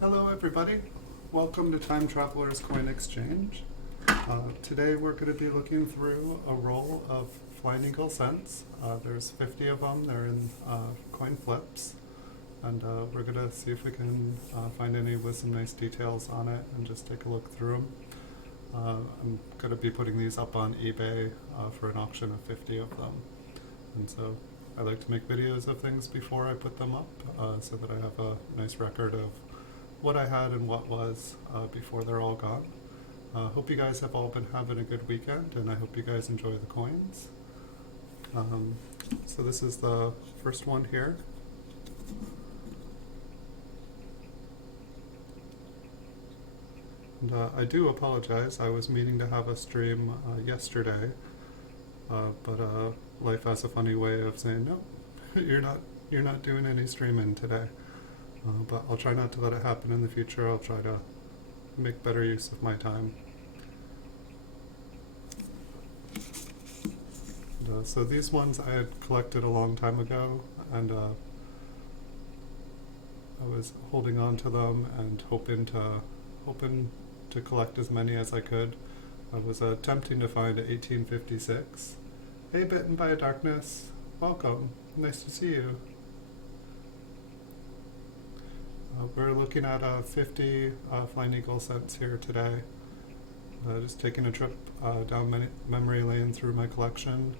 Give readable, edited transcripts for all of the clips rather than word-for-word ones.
Hello everybody, welcome to Time Traveler's Coin Exchange. Today we're going to be looking through a roll of Flying Eagle cents. There's 50 of them, they're in coin flips, and we're going to see if we can find any with some nice details on it and just take a look through them. I'm going to be putting these up on eBay for an auction of 50 of them, and so I like to make videos of things before I put them up so that I have a nice record of what I had and what was before they're all gone. Hope you guys have all been having a good weekend, and I hope you guys enjoy the coins. So this is the first one here. And I do apologize, I was meaning to have a stream yesterday, but life has a funny way of saying, no, you're not doing any streaming today. But I'll try not to let it happen in the future. I'll try to make better use of my time. And, so these ones I had collected a long time ago, and I was holding on to them and hoping to collect as many as I could. I was attempting to find a 1856. Hey, Bitten by Darkness, welcome. Nice to see you. We're looking at 50 Flying Eagle cents here today. Just taking a trip down memory lane through my collection.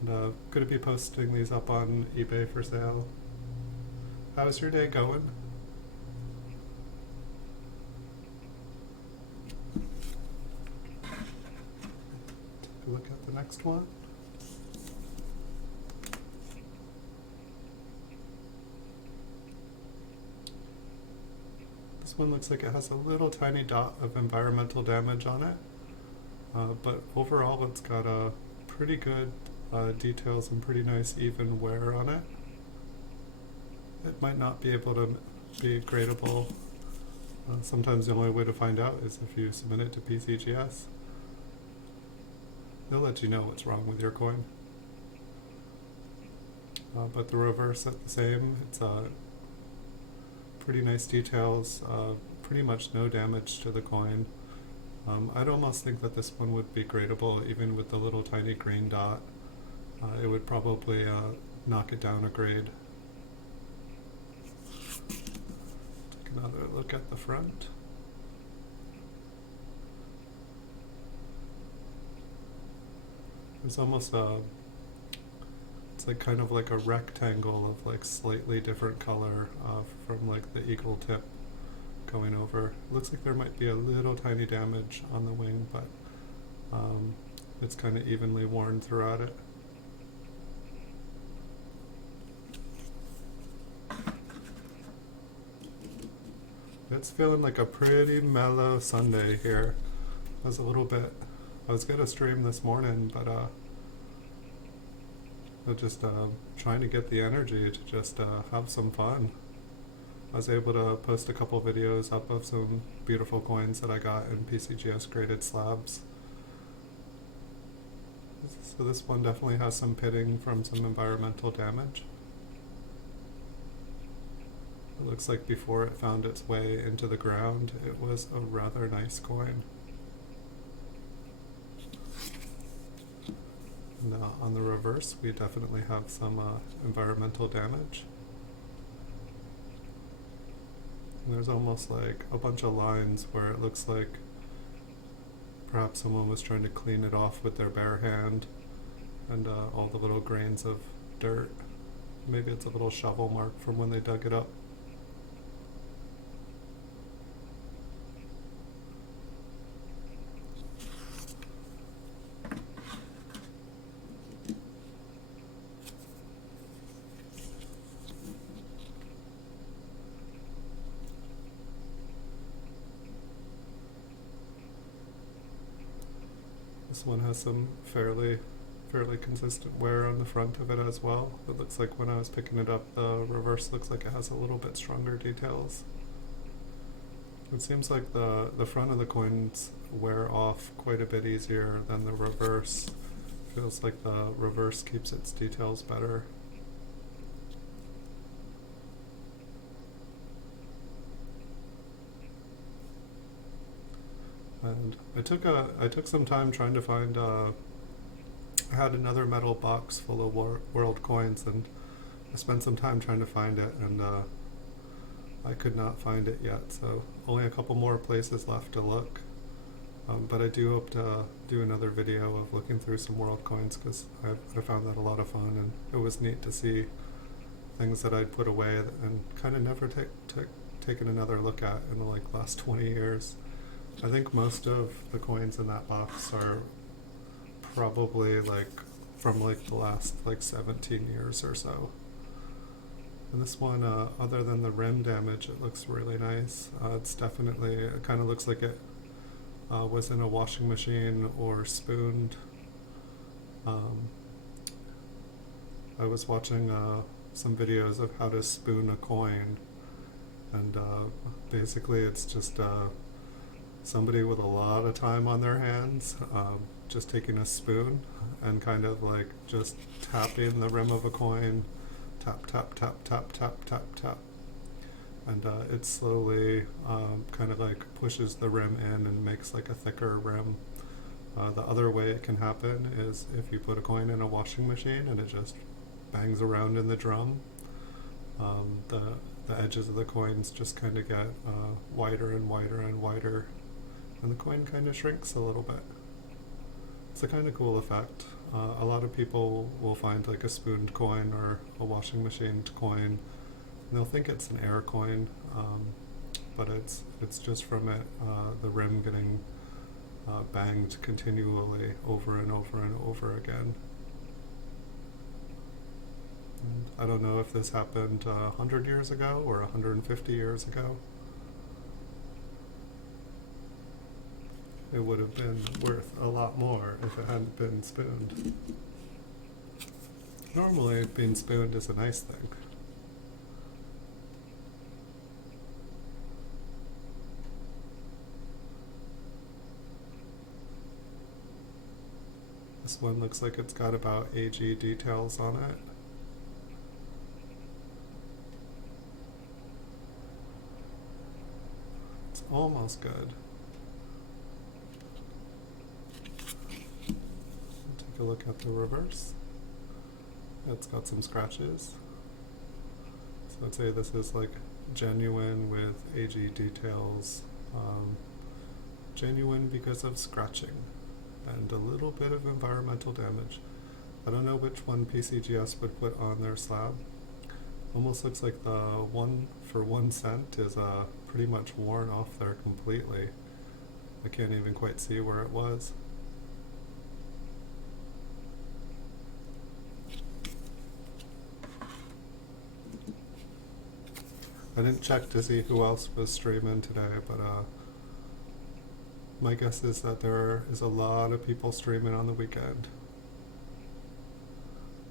And going to be posting these up on eBay for sale. How's your day going? Take a look at the next one. This one looks like it has a little tiny dot of environmental damage on it, but overall it's got a pretty good details and pretty nice even wear on it. It might not be able to be gradable. Sometimes the only way to find out is if you submit it to PCGS. They'll let you know what's wrong with your coin. But the reverse is the same. It's pretty nice details, pretty much no damage to the coin. I'd almost think that this one would be gradable even with the little tiny green dot. It would probably knock it down a grade. Take another look at the front. There's almost it's like kind of like a rectangle of like slightly different color from like the eagle tip going over. Looks like there might be a little tiny damage on the wing, but it's kind of evenly worn throughout it. It's feeling like a pretty mellow Sunday here. I was gonna stream this morning, but just trying to get the energy to just have some fun. I was able to post a couple videos up of some beautiful coins that I got in PCGS graded slabs. So this one definitely has some pitting from some environmental damage. It looks like before it found its way into the ground, it was a rather nice coin. And on the reverse, we definitely have some environmental damage. And there's almost like a bunch of lines where it looks like perhaps someone was trying to clean it off with their bare hand, and all the little grains of dirt. Maybe it's a little shovel mark from when they dug it up. This one has some fairly consistent wear on the front of it as well. It looks like when I was picking it up, the reverse looks like it has a little bit stronger details. It seems like the front of the coins wear off quite a bit easier than the reverse. Feels like the reverse keeps its details better. And I took some time trying to find, I had another metal box full of world coins, and I spent some time trying to find it, and I could not find it yet, so only a couple more places left to look. But I do hope to do another video of looking through some world coins, because I found that a lot of fun, and it was neat to see things that I'd put away and kind of never taken another look at in the last 20 years. I think most of the coins in that box are probably from the last 17 years or so. And this one, other than the rim damage, it looks really nice. It's definitely, it kind of looks like it was in a washing machine or spooned. I was watching some videos of how to spoon a coin, and basically it's just somebody with a lot of time on their hands just taking a spoon and kind of just tapping the rim of a coin, tap, tap, tap, tap, tap, tap, tap. And it slowly kind of pushes the rim in and makes a thicker rim. The other way it can happen is if you put a coin in a washing machine and it just bangs around in the drum. The edges of the coins just kind of get wider and wider and wider, and the coin kind of shrinks a little bit. It's a kind of cool effect. A lot of people will find a spooned coin or a washing machined coin, and they'll think it's an air coin, but it's just from it, the rim getting banged continually over and over and over again. And I don't know if this happened 100 years ago or 150 years ago. It would have been worth a lot more if it hadn't been spooned. Normally, being spooned is a nice thing. This one looks like it's got about AG details on it. It's almost good. Take a look at the reverse. It's got some scratches. So I'd say this is genuine with AG details. Genuine because of scratching and a little bit of environmental damage. I don't know which one PCGS would put on their slab. Almost looks like the one for 1 cent is pretty much worn off there completely. I can't even quite see where it was. I didn't check to see who else was streaming today, but my guess is that there is a lot of people streaming on the weekend.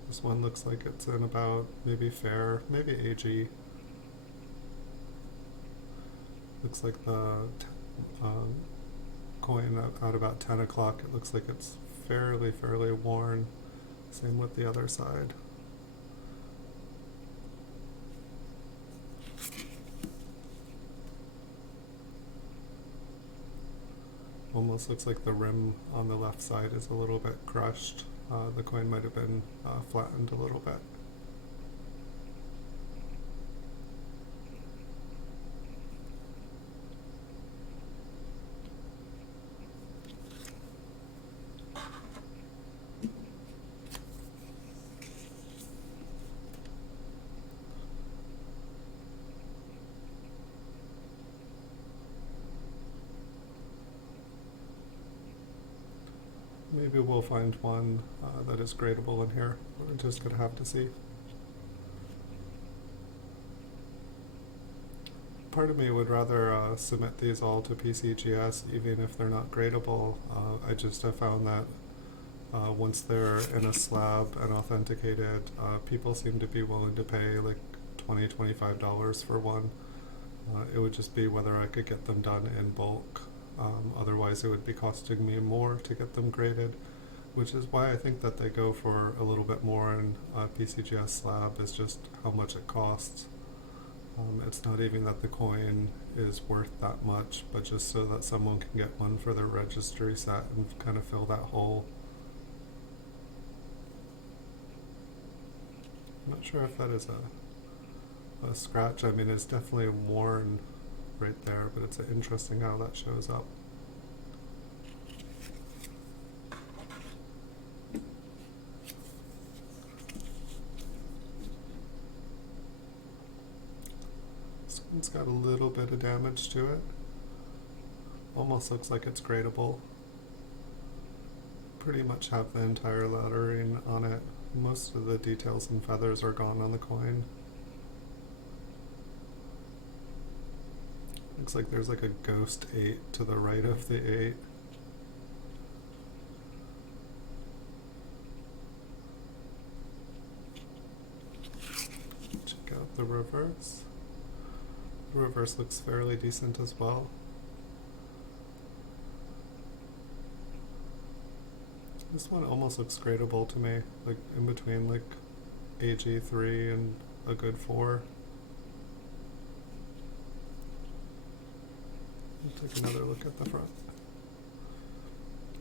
This one looks like it's in about maybe fair, maybe AG. Looks like the coin at about 10 o'clock, it looks like it's fairly worn. Same with the other side. Almost looks like the rim on the left side is a little bit crushed. The coin might have been flattened a little bit. Maybe we'll find one that is gradable in here. We're just going to have to see. Part of me would rather submit these all to PCGS even if they're not gradable. I just have found that once they're in a slab and authenticated, people seem to be willing to pay $20, $25 for one. It would just be whether I could get them done in bulk. Otherwise it would be costing me more to get them graded, which is why I think that they go for a little bit more in PCGS slab, is just how much it costs. It's not even that the coin is worth that much, but just so that someone can get one for their registry set and kind of fill that hole. I'm not sure if that is a scratch. I mean, it's definitely worn right there, but it's interesting how that shows up. This one's got a little bit of damage to it. Almost looks like it's gradable. Pretty much have the entire lettering on it. Most of the details and feathers are gone on the coin. Looks like there's like a ghost 8 to the right of the 8. Check out the reverse. The reverse looks fairly decent as well. This one almost looks gradable to me, like in between like AG3 and a good 4. We'll take another look at the front.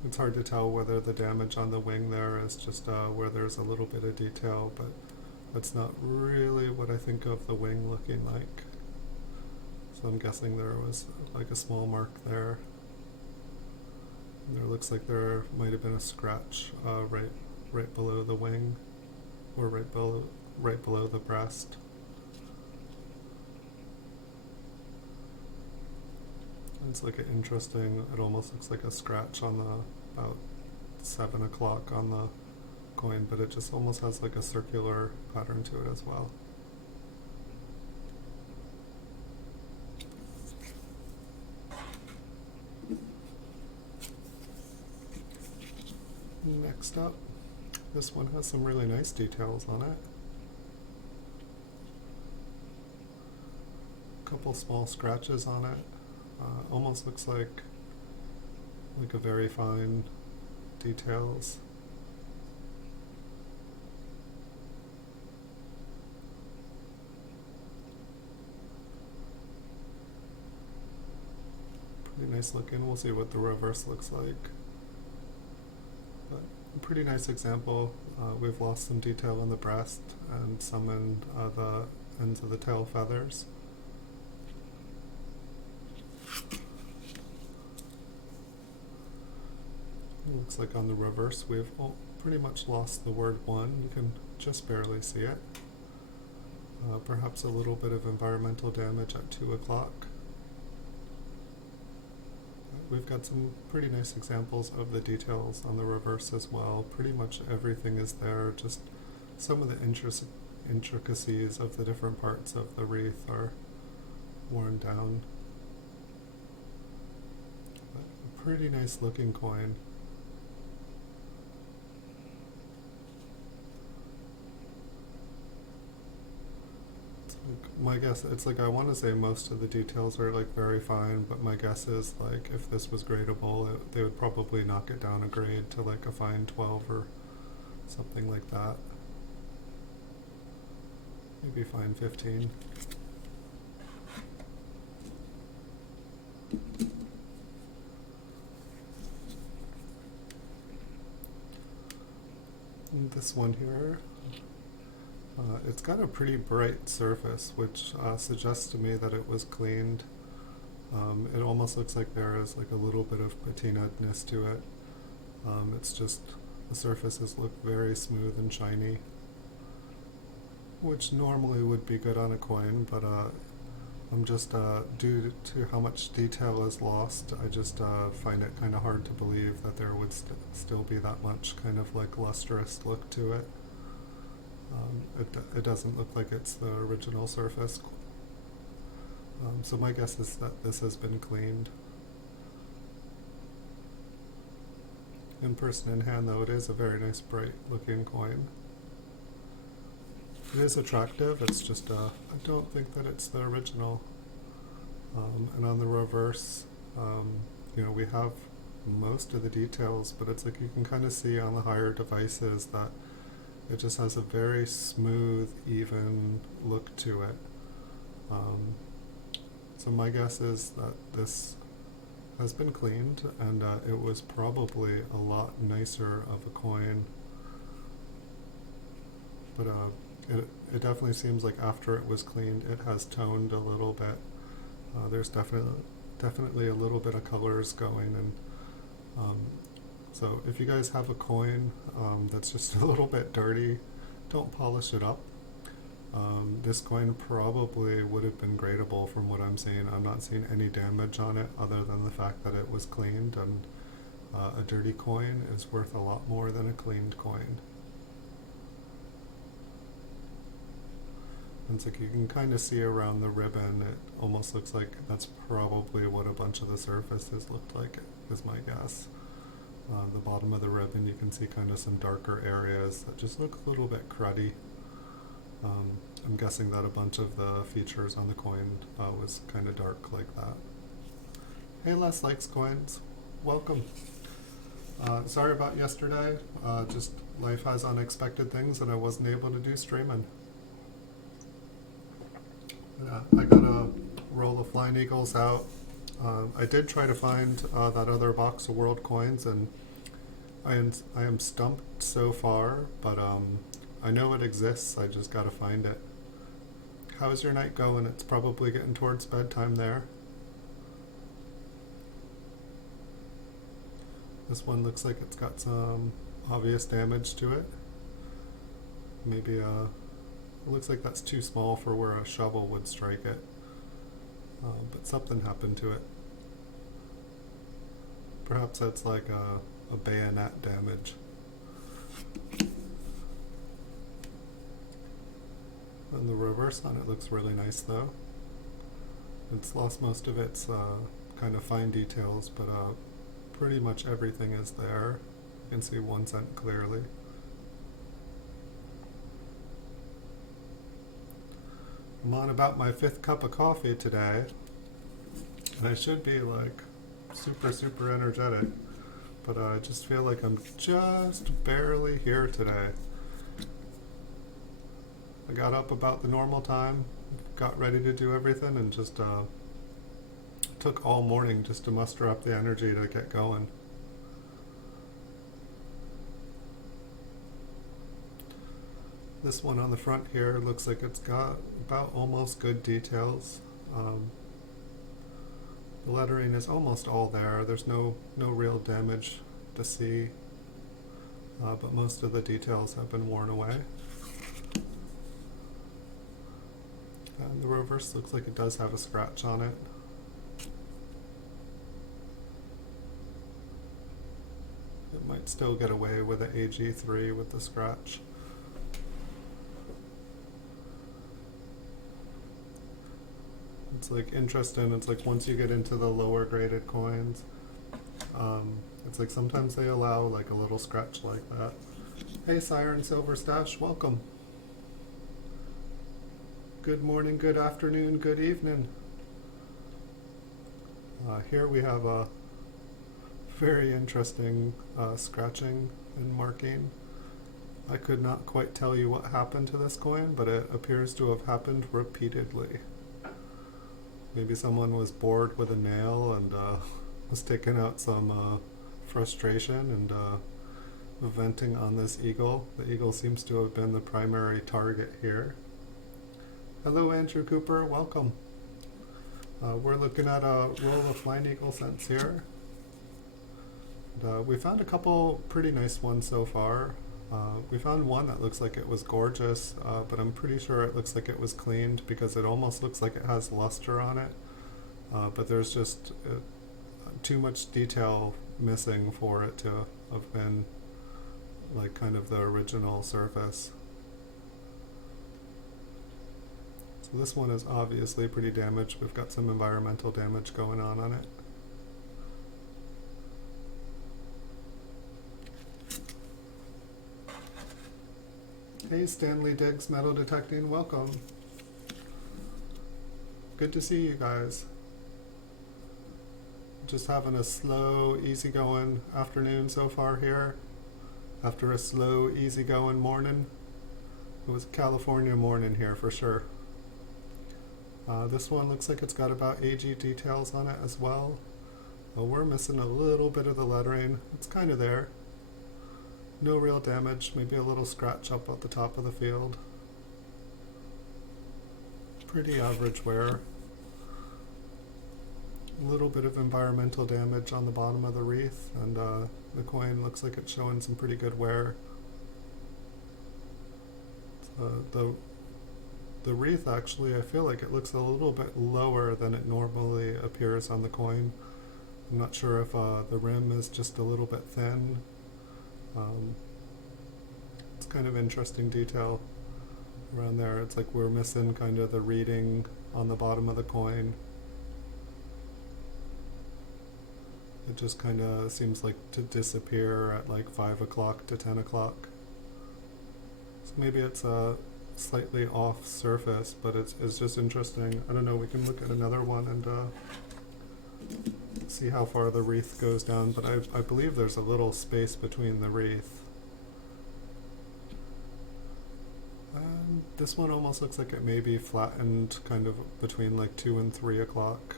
It's hard to tell whether the damage on the wing there is just where there's a little bit of detail, but that's not really what I think of the wing looking like. So I'm guessing there was like a small mark there. And there looks like there might have been a scratch right below the wing, or right below the breast. It's like an interesting, it almost looks like a scratch on the, about 7 o'clock on the coin, but it just almost has like a circular pattern to it as well. Next up, this one has some really nice details on it. A couple small scratches on it. Almost looks like a very fine details. Pretty nice looking. We'll see what the reverse looks like. But a pretty nice example. We've lost some detail in the breast and some in the ends of the tail feathers. Looks like on the reverse we've pretty much lost the word 1. You can just barely see it. Perhaps a little bit of environmental damage at 2 o'clock. We've got some pretty nice examples of the details on the reverse as well. Pretty much everything is there, just some of the intricacies of the different parts of the wreath are worn down. But a pretty nice looking coin. My guess, it's like I want to say most of the details are like very fine, but my guess is like if this was gradable, they would probably knock it down a grade to like a fine 12 or something like that. Maybe fine 15. And this one here. It's got a pretty bright surface, which suggests to me that it was cleaned. It almost looks like there is like a little bit of patinadness to it. It's just, the surfaces look very smooth and shiny, which normally would be good on a coin, but I'm just, due to how much detail is lost, I just find it kind of hard to believe that there would still be that much kind of like lustrous look to it. It doesn't look like it's the original surface. So my guess is that this has been cleaned. In person in hand though, it is a very nice bright looking coin. It is attractive, it's just I don't think that it's the original. And on the reverse, you know, we have most of the details, but it's like you can kind of see on the higher devices that it just has a very smooth, even look to it. So my guess is that this has been cleaned, and it was probably a lot nicer of a coin. But it definitely seems like after it was cleaned, it has toned a little bit. There's definitely a little bit of colors going, and so if you guys have a coin that's just a little bit dirty, don't polish it up. This coin probably would have been gradable from what I'm seeing. I'm not seeing any damage on it other than the fact that it was cleaned, and a dirty coin is worth a lot more than a cleaned coin. And it's like you can kind of see around the ribbon, it almost looks like that's probably what a bunch of the surfaces looked like, is my guess. The bottom of the ribbon, you can see kind of some darker areas that just look a little bit cruddy. I'm guessing that a bunch of the features on the coin was kind of dark like that. Hey, Les likes coins. Welcome. Sorry about yesterday. Just life has unexpected things and I wasn't able to do streaming. I got a roll of Flying Eagles out. I did try to find that other box of world coins, and I am stumped so far, but I know it exists, I just gotta find it. How's your night going? It's probably getting towards bedtime there. This one looks like it's got some obvious damage to it. Maybe it looks like that's too small for where a shovel would strike it. But something happened to it. Perhaps that's like a bayonet damage. And the reverse on it looks really nice though. It's lost most of its kind of fine details, but pretty much everything is there. You can see 1 cent clearly. I'm on about my 5th cup of coffee today, and I should be like super energetic, but I just feel like I'm just barely here today. I got up about the normal time, got ready to do everything, and just took all morning just to muster up the energy to get going. This one on the front here looks like it's got about almost good details. The lettering is almost all there. There's no real damage to see, but most of the details have been worn away. And the reverse looks like it does have a scratch on it. It might still get away with an AG3 with the scratch. It's like interesting, it's like once you get into the lower graded coins, it's like sometimes they allow like a little scratch like that. Hey Siren Silver Stash, welcome. Good morning, good afternoon, good evening. Here we have a very interesting scratching and marking. I could not quite tell you what happened to this coin, but it appears to have happened repeatedly. Maybe someone was bored with a nail and was taking out some frustration and venting on this eagle. The eagle seems to have been the primary target here. Hello Andrew Cooper, welcome. We're looking at a roll of Flying Eagle cents here. And, we found a couple pretty nice ones so far. We found one that looks like it was gorgeous, but I'm pretty sure it looks like it was cleaned because it almost looks like it has luster on it. But there's just too much detail missing for it to have been like kind of the original surface. So this one is obviously pretty damaged. We've got some environmental damage going on it. Hey Stanley Diggs, Metal Detecting, welcome. Good to see you guys. Just having a slow, easygoing afternoon so far here. After a slow, easygoing morning. It was a California morning here for sure. This one looks like it's got about AG details on it as well. We're missing a little bit of the lettering. It's kind of there. No real damage, maybe a little scratch up at the top of the field. Pretty average wear. A little bit of environmental damage on the bottom of the wreath, and the coin looks like it's showing some pretty good wear. The wreath actually, I feel like it looks a little bit lower than it normally appears on the coin. I'm not sure if the rim is just a little bit thin. It's kind of interesting detail around there. It's like we're missing kind of the reading on the bottom of the coin. It just kind of seems like to disappear at like 5 o'clock to 10 o'clock. So maybe it's a slightly off surface, but it's just interesting. I don't know, we can look at another one and see how far the wreath goes down, but I believe there's a little space between the wreath. This one almost looks like it may be flattened kind of between like 2 and 3 o'clock.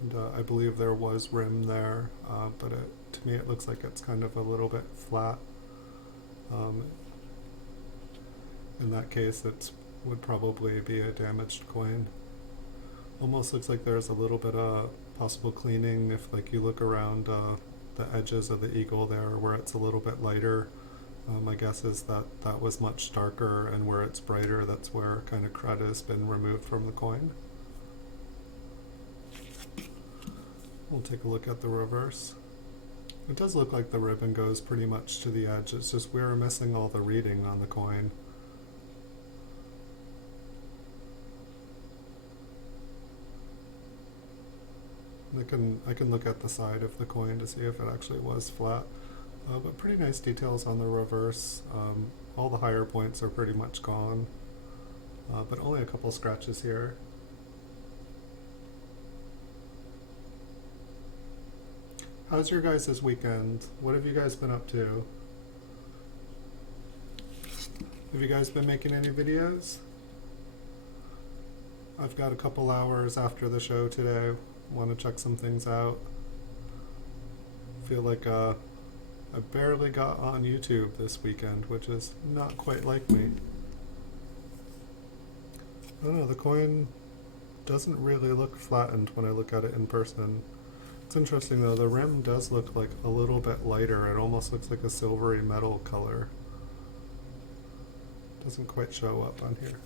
And I believe there was rim there, but to me it looks like it's kind of a little bit flat. In that case, it would probably be a damaged coin. Almost looks like there's a little bit of possible cleaning if like you look around the edges of the eagle there where it's a little bit lighter. My guess is that that was much darker, and where it's brighter, that's where kind of crud has been removed from the coin. We'll take a look at the reverse. It does look like the ribbon goes pretty much to the edge. It's just we're missing all the reading on the coin. I can look at the side of the coin to see if it actually was flat. But pretty nice details on the reverse. All the higher points are pretty much gone, but only a couple scratches here. How's your guys' this weekend? What have you guys been up to? Have you guys been making any videos? I've got a couple hours after the show today. Want to check some things out. Feel like I barely got on YouTube this weekend, which is not quite like me. I don't know, the coin doesn't really look flattened when I look at it in person. It's interesting though, the rim does look like a little bit lighter. It almost looks like a silvery metal color. Doesn't quite show up on here.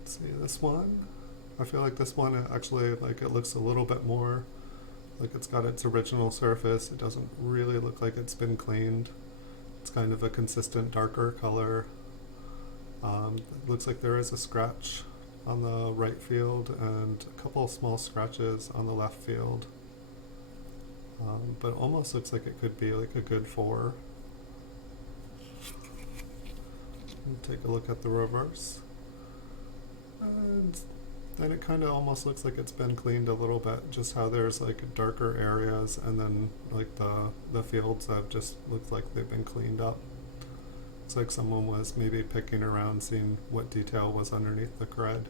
Let's see, this one. I feel like this one actually, like, it looks a little bit more like it's got its original surface. It doesn't really look like it's been cleaned. It's kind of a consistent darker color. It looks like there is a scratch on the right field and a couple of small scratches on the left field. But it almost looks like it could be like a good 4. Take a look at the reverse. And then it kind of almost looks like it's been cleaned a little bit, just how there's like darker areas and then like the fields have just looked like they've been cleaned up. It's like someone was maybe picking around, seeing what detail was underneath the crud.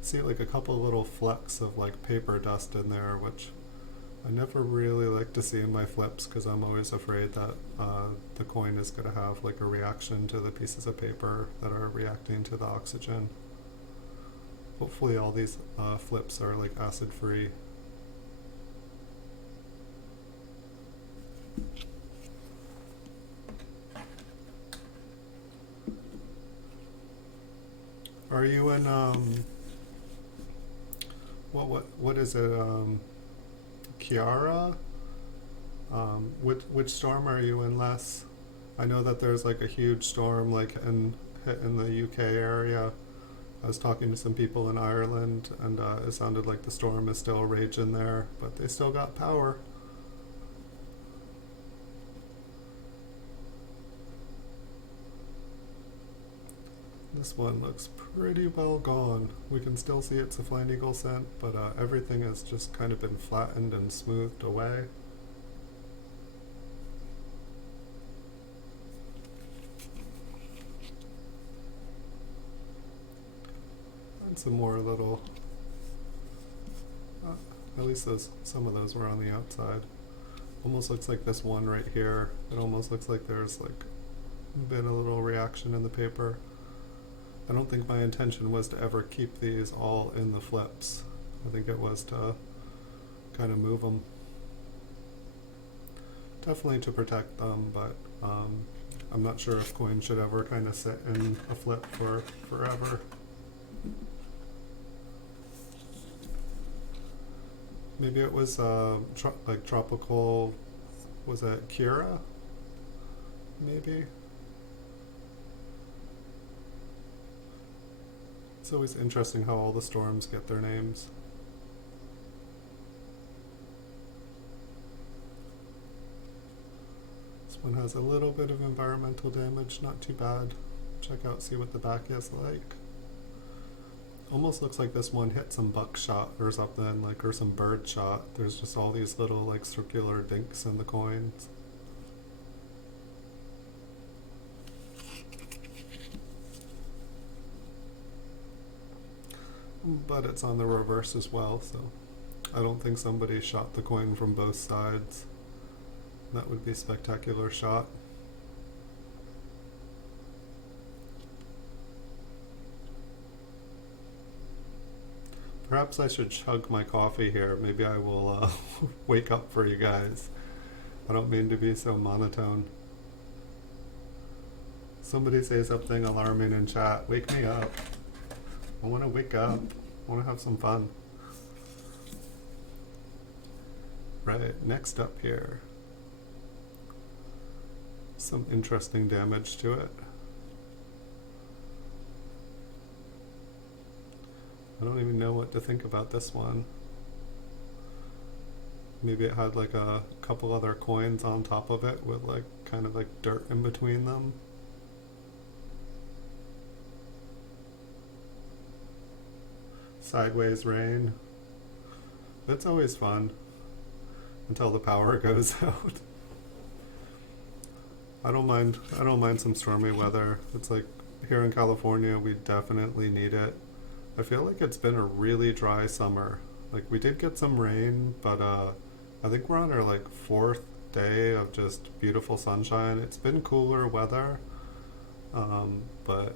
See like a couple little flecks of like paper dust in there, which I never really like to see in my flips because I'm always afraid that the coin is going to have like a reaction to the pieces of paper that are reacting to the oxygen. Hopefully all these flips are like acid free. Are you in what is it, Kiara? Which storm are you in, Les? I know that there's like a huge storm like in the UK area. I was talking to some people in Ireland, and it sounded like the storm is still raging there, but they still got power. This one looks pretty well gone. We can still see it's a Flying Eagle cent, but everything has just kind of been flattened and smoothed away. And some more little, at least some of those were on the outside. Almost looks like this one right here. It almost looks like there's like been a little reaction in the paper. I don't think my intention was to ever keep these all in the flips. I think it was to kind of move them. Definitely to protect them, but I'm not sure if coins should ever kind of sit in a flip for forever. Maybe it was like tropical, was that Kira? Maybe? It's always interesting how all the storms get their names. This one has a little bit of environmental damage, not too bad. Check out, see what the back is like. Almost looks like this one hit some buckshot or something, like, or some bird shot. There's just all these little like circular dinks in the coins. But it's on the reverse as well, so I don't think somebody shot the coin from both sides. That would be a spectacular shot. Perhaps I should chug my coffee here. Maybe I will wake up for you guys. I don't mean to be so monotone. Somebody say something alarming in chat. Wake me up. I want to wake up. I want to have some fun. Right, next up here. Some interesting damage to it. I don't even know what to think about this one. Maybe it had like a couple other coins on top of it with like kind of like dirt in between them. Sideways rain. It's always fun until the power goes out. I don't mind some stormy weather. It's like here in California we definitely need it. I feel like it's been a really dry summer. Like we did get some rain, but I think we're on our like 4th day of just beautiful sunshine. It's been cooler weather, but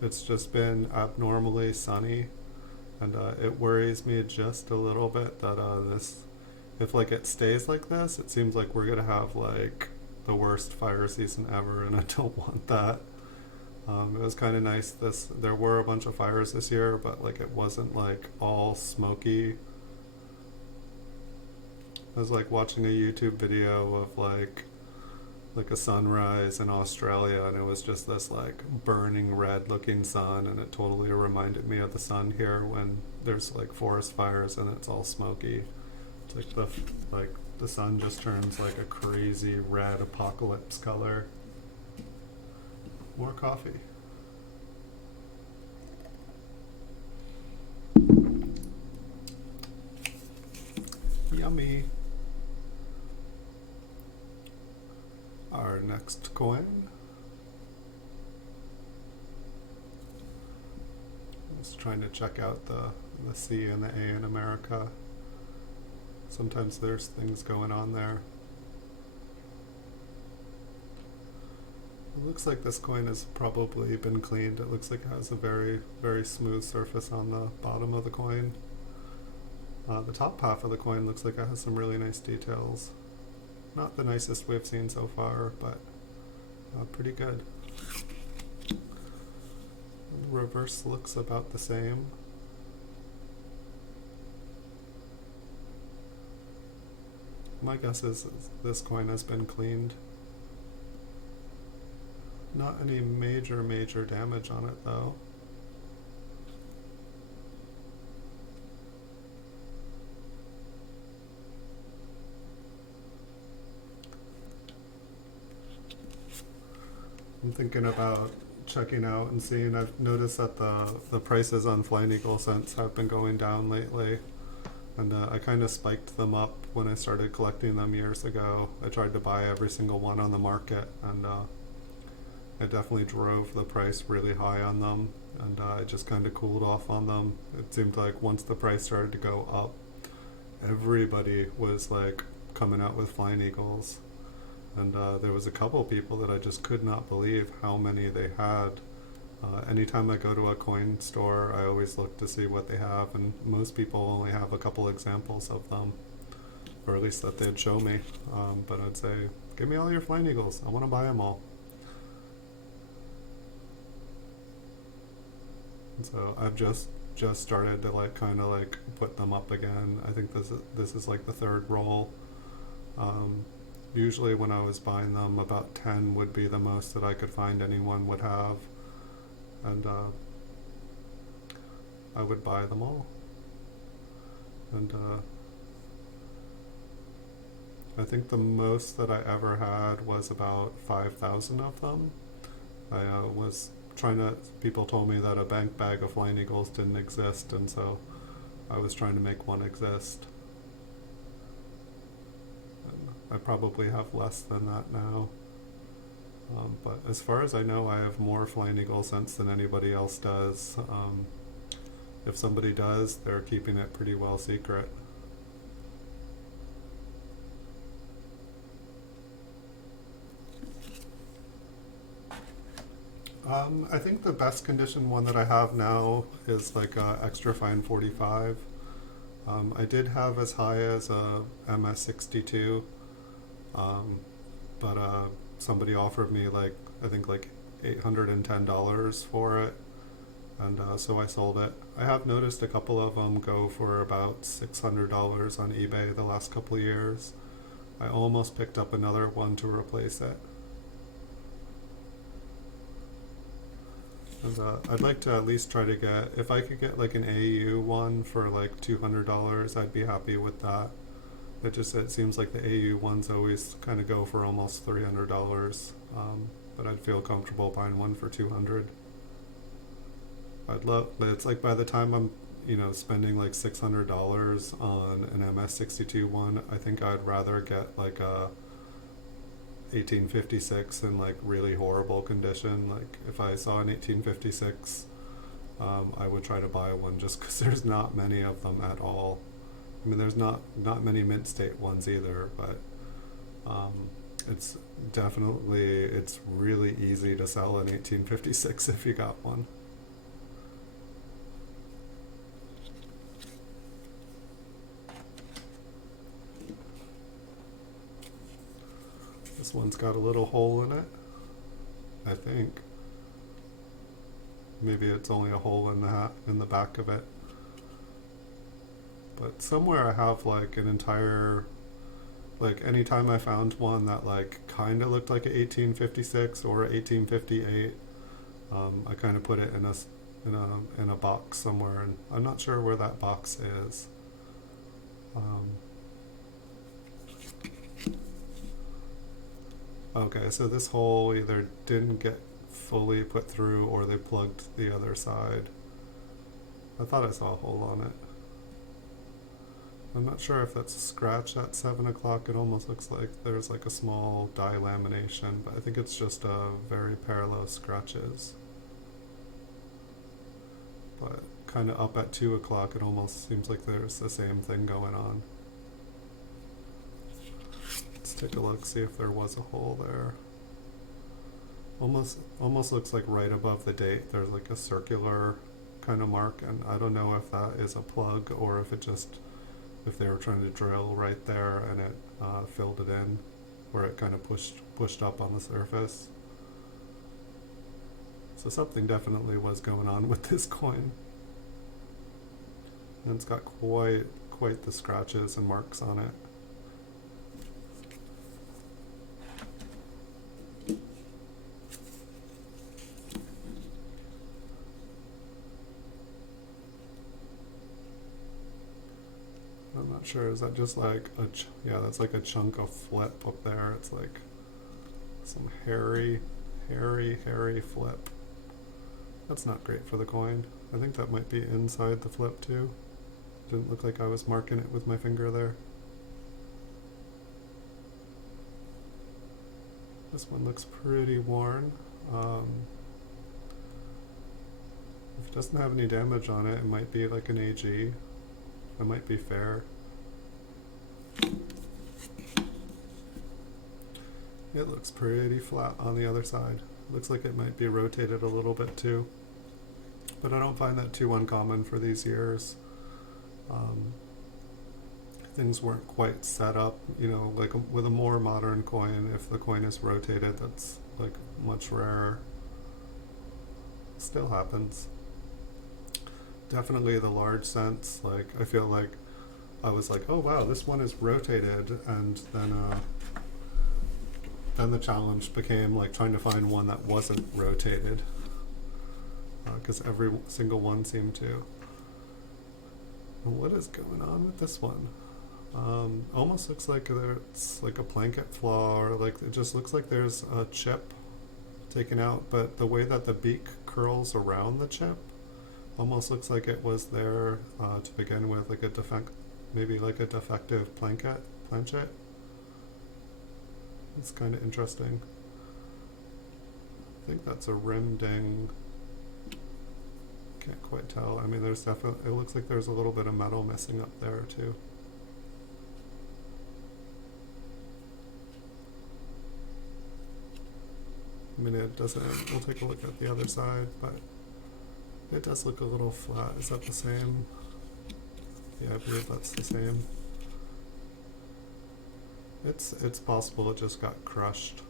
it's just been abnormally sunny. And it worries me just a little bit that if like it stays like this, it seems like we're gonna have like the worst fire season ever, and I don't want that. It was kind of nice. There were a bunch of fires this year, but like it wasn't like all smoky. I was like watching a YouTube video of like a sunrise in Australia, and it was just this like burning red looking sun, and it totally reminded me of the sun here when there's like forest fires and it's all smoky. It's like the sun just turns like a crazy red apocalypse color. More coffee. Yummy. Our next coin. Just trying to check out the C and the A in America. Sometimes there's things going on there. It looks like this coin has probably been cleaned. It looks like it has a very, very smooth surface on the bottom of the coin. The top half of the coin looks like it has some really nice details. Not the nicest we've seen so far, but pretty good. The reverse looks about the same. My guess is this coin has been cleaned. Not any major damage on it though. I'm thinking about checking out and seeing. I've noticed that the prices on Flying Eagle cents have been going down lately, and I kind of spiked them up when I started collecting them years ago. I tried to buy every single one on the market, and I definitely drove the price really high on them, and I just kind of cooled off on them. It seemed like once the price started to go up, everybody was like coming out with Flying Eagles. And there was a couple people that I just could not believe how many they had. Anytime I go to a coin store, I always look to see what they have, and most people only have a couple examples of them, or at least that they'd show me. But I'd say, give me all your Flying Eagles. I want to buy them all. And so I've just started to like kind of like put them up again. I think this is like the third roll. Usually when I was buying them, about 10 would be the most that I could find anyone would have, and I would buy them all. And I think the most that I ever had was about 5,000 of them. I was trying to, people told me that a bank bag of Flying Eagles didn't exist, and so I was trying to make one exist. I probably have less than that now. But as far as I know, I have more Flying Eagle cents than anybody else does. If somebody does, they're keeping it pretty well secret. I think the best condition one that I have now is like extra fine 45. I did have as high as a MS62. But somebody offered me like, I think like $810 for it, and so I sold it. I have noticed a couple of them go for about $600 on eBay the last couple of years. I almost picked up another one to replace it. And I'd like to at least try to get, if I could get like an AU one for like $200, I'd be happy with that. It seems like the AU ones always kind of go for almost $300, but I'd feel comfortable buying one for $200. But it's like by the time I'm, spending like $600 on an MS62 one, I think I'd rather get like a 1856 in like really horrible condition. Like if I saw an 1856, I would try to buy one just because there's not many of them at all. I mean, there's not many mint state ones either, but it's really easy to sell an 1856 if you got one. This one's got a little hole in it, I think. Maybe it's only a hole in the back of it. But somewhere I have like an entire, like anytime I found one that like kind of looked like an 1856 or an 1858, I kind of put it in a box somewhere, and I'm not sure where that box is. Okay, so this hole either didn't get fully put through or they plugged the other side. I thought I saw a hole on it. I'm not sure if that's a scratch at 7 o'clock. It almost looks like there's like a small dye lamination, but I think it's just very parallel scratches. But kind of up at 2 o'clock, it almost seems like there's the same thing going on. Let's take a look, see if there was a hole there. Almost looks like right above the date there's like a circular kind of mark, and I don't know if that is a plug or if they were trying to drill right there and it filled it in, where it kind of pushed up on the surface. So something definitely was going on with this coin. And it's got quite the scratches and marks on it. I'm not sure, is that just like yeah, that's like a chunk of flip up there. It's like some hairy flip. That's not great for the coin. I think that might be inside the flip too. Didn't look like I was marking it with my finger there. This one looks pretty worn. If it doesn't have any damage on it, it might be like an AG. It might be fair. It looks pretty flat on the other side. Looks like it might be rotated a little bit too. But I don't find that too uncommon for these years. Things weren't quite set up, you know, like with a more modern coin, if the coin is rotated, that's like much rarer. Still happens. Definitely the large cents, like I feel like I was like, oh wow, this one is rotated, and then the challenge became like trying to find one that wasn't rotated, because every single one seemed to. What is going on with this one? Almost looks like it's like a blanket flaw, or like it just looks like there's a chip taken out, but the way that the beak curls around the chip almost looks like it was there to begin with, like maybe like a defective planchet. It's kind of interesting. I think that's a rim ding. Can't quite tell. I mean, there's definitely, it looks like there's a little bit of metal missing up there too. I mean, it doesn't, we'll take a look at the other side, but it does look a little flat. Is that the same? Yeah, I believe that's the same. It's possible it just got crushed.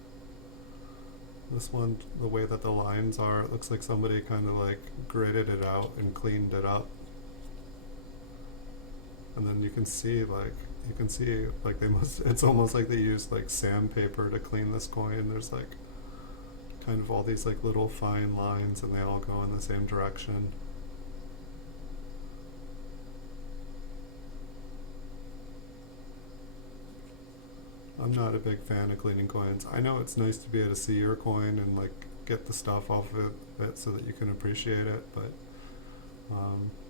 This one, the way that the lines are, it looks like somebody kind of like gridded it out and cleaned it up. And then you can see like they must, it's almost like they used like sandpaper to clean this coin. There's like kind of all these like little fine lines, and they all go in the same direction. I'm not a big fan of cleaning coins. I know it's nice to be able to see your coin and like get the stuff off of it so that you can appreciate it, but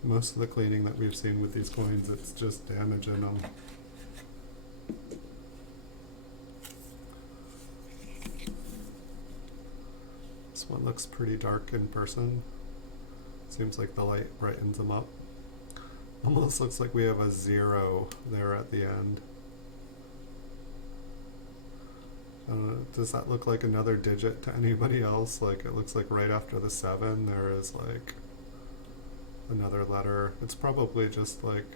most of the cleaning that we've seen with these coins, it's just damaging them. This one looks pretty dark in person. Seems like the light brightens them up. Almost looks like we have a 0 there at the end. Does that look like another digit to anybody else? Like it looks like right after the 7 there is like another letter. It's probably just like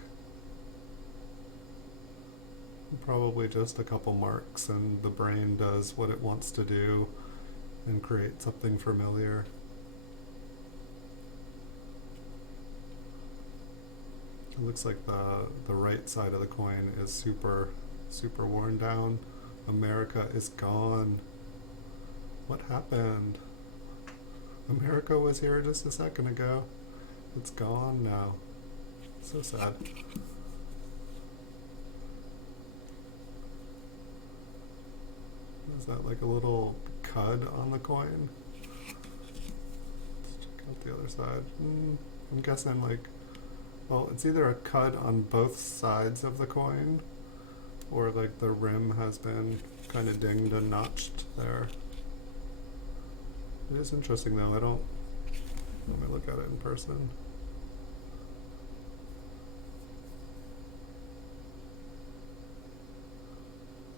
a couple marks, and the brain does what it wants to do and create something familiar. It looks like the right side of the coin is super worn down. America is gone. What happened? America was here just a second ago. It's gone now. So sad. Is that like a little cud on the coin? Let's check out the other side. I'm guessing like, well, it's either a cud on both sides of the coin, or like the rim has been kind of dinged and notched there. It is interesting though. Let me look at it in person.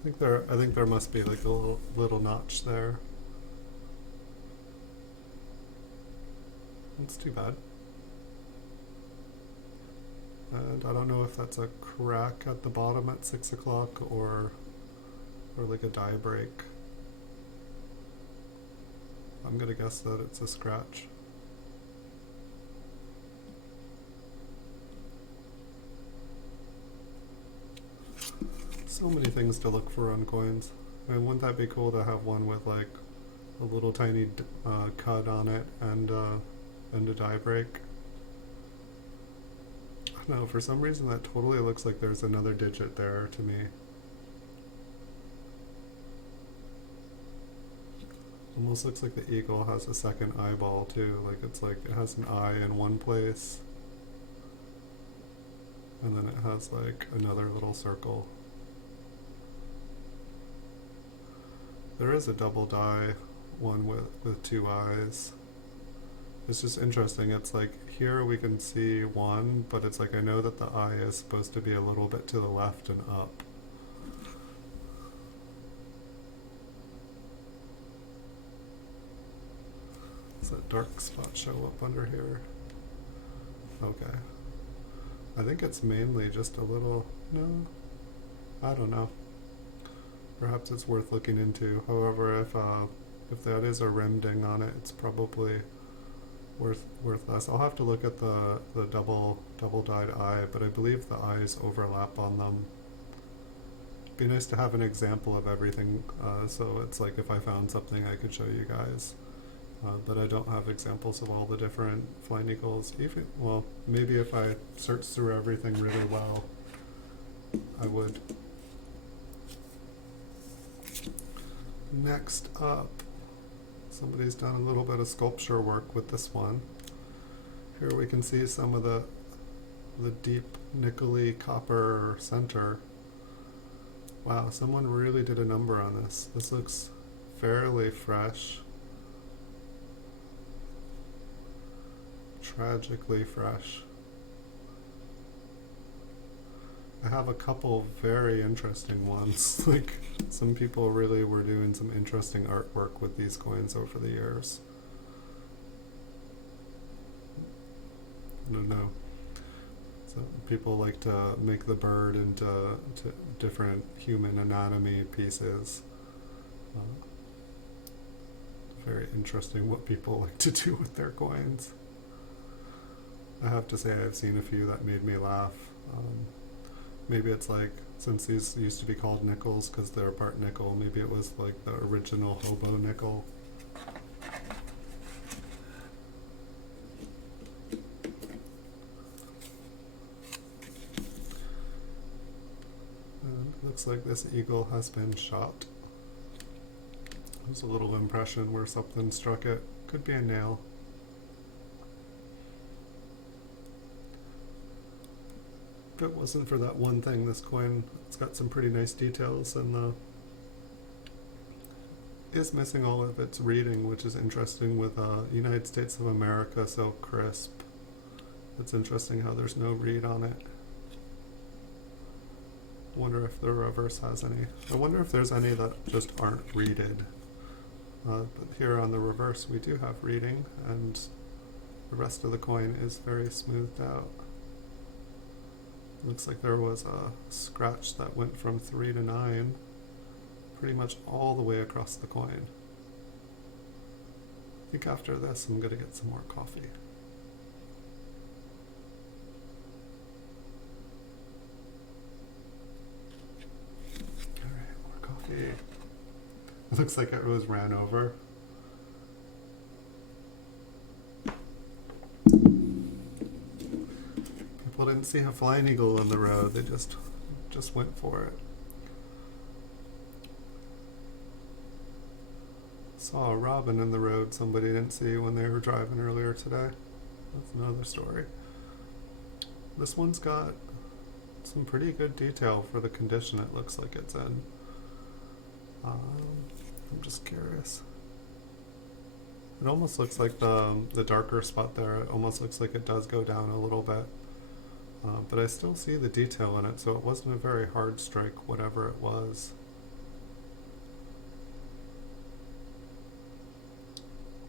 I think there must be like a little notch there. It's too bad. And I don't know if that's a crack at the bottom at 6 o'clock or like a die break. I'm gonna guess that it's a scratch. So many things to look for on coins. I mean, wouldn't that be cool to have one with like a little tiny cud on it and a die break? I don't know, for some reason that totally looks like there's another digit there to me. Almost looks like the eagle has a second eyeball too, like it's like it has an eye in one place, and then it has like another little circle. There is a double die one with two eyes. It's just interesting. It's like here we can see one, but it's like I know that the eye is supposed to be a little bit to the left and up. Does that dark spot show up under here? Okay. I think it's mainly just a little, no, I don't know. Perhaps it's worth looking into. However, if that is a rim ding on it, it's probably worth less. I'll have to look at the double dyed eye, but I believe the eyes overlap on them. It'd be nice to have an example of everything, so it's like if I found something I could show you guys. But I don't have examples of all the different flying eagles. Even, well, maybe if I search through everything really well, I would. Next up, somebody's done a little bit of sculpture work with this one. Here we can see some of the deep nickel-y copper center. Wow, someone really did a number on this. This looks fairly fresh. Tragically fresh. I have a couple very interesting ones. Like, some people really were doing some interesting artwork with these coins over the years. I don't know. So people like to make the bird into different human anatomy pieces. Very interesting what people like to do with their coins. I have to say I've seen a few that made me laugh. Maybe it's like, since these used to be called nickels because they're part nickel, maybe it was like the original hobo nickel. Looks like this eagle has been shot. There's a little impression where something struck it. Could be a nail. If it wasn't for that one thing, this coin, it's got some pretty nice details, and is missing all of its reading, which is interesting with United States of America so crisp. It's interesting how there's no read on it. Wonder if the reverse has any. I wonder if there's any that just aren't readed. But here on the reverse we do have reading, and the rest of the coin is very smoothed out. Looks like there was a scratch that went from 3 to 9, pretty much all the way across the coin. I think after this I'm gonna get some more coffee. Alright, more coffee. It looks like it was ran over. People didn't see a flying eagle on the road, they just went for it. Saw a robin in the road somebody didn't see when they were driving earlier today. That's another story. This one's got some pretty good detail for the condition it looks like it's in. I'm just curious. It almost looks like the darker spot there, it almost looks like it does go down a little bit. But I still see the detail in it, so it wasn't a very hard strike, whatever it was.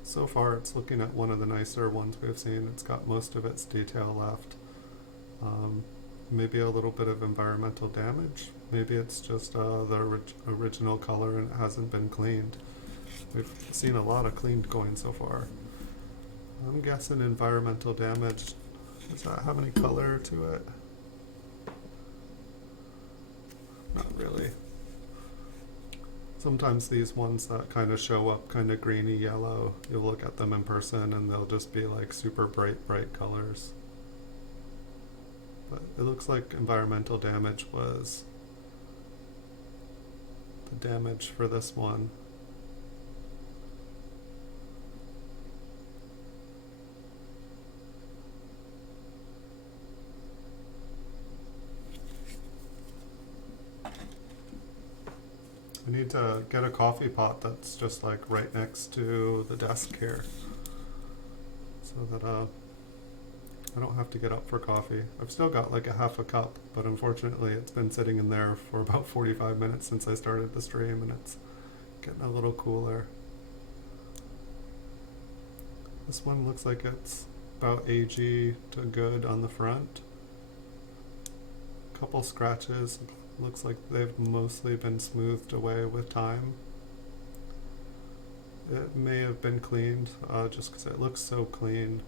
So far it's looking at one of the nicer ones we've seen. It's got most of its detail left. Maybe a little bit of environmental damage. Maybe it's just the original color and it hasn't been cleaned. We've seen a lot of cleaned coins so far. I'm guessing environmental damage. Does that have any color to it? Not really. Sometimes these ones that kind of show up kind of greeny yellow, you'll look at them in person and they'll just be like super bright colors. But it looks like environmental damage was the damage for this one. need to get a coffee pot that's just like right next to the desk here, so that I don't have to get up for coffee. I've still got like a half a cup, but unfortunately it's been sitting in there for about 45 minutes since I started the stream, and it's getting a little cooler. This one looks like it's about AG to good on the front. Couple scratches. Looks like they've mostly been smoothed away with time. It may have been cleaned just because it looks so clean.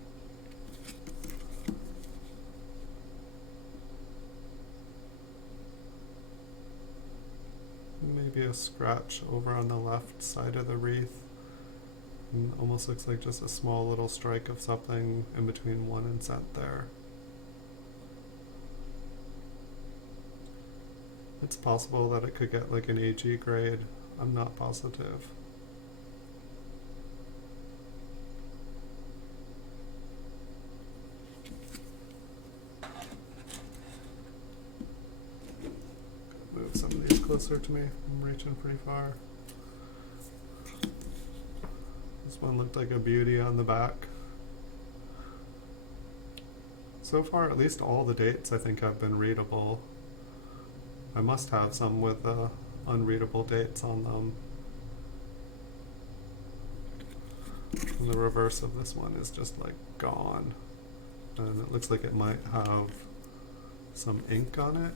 Maybe a scratch over on the left side of the wreath. And almost looks like just a small little strike of something in between 1 and cent there. It's possible that it could get like an AG grade. I'm not positive. Move some of these closer to me. I'm reaching pretty far. This one looked like a beauty on the back. So far, at least all the dates I think have been readable. I must have some with unreadable dates on them. And the reverse of this one is just like gone. And it looks like it might have some ink on it.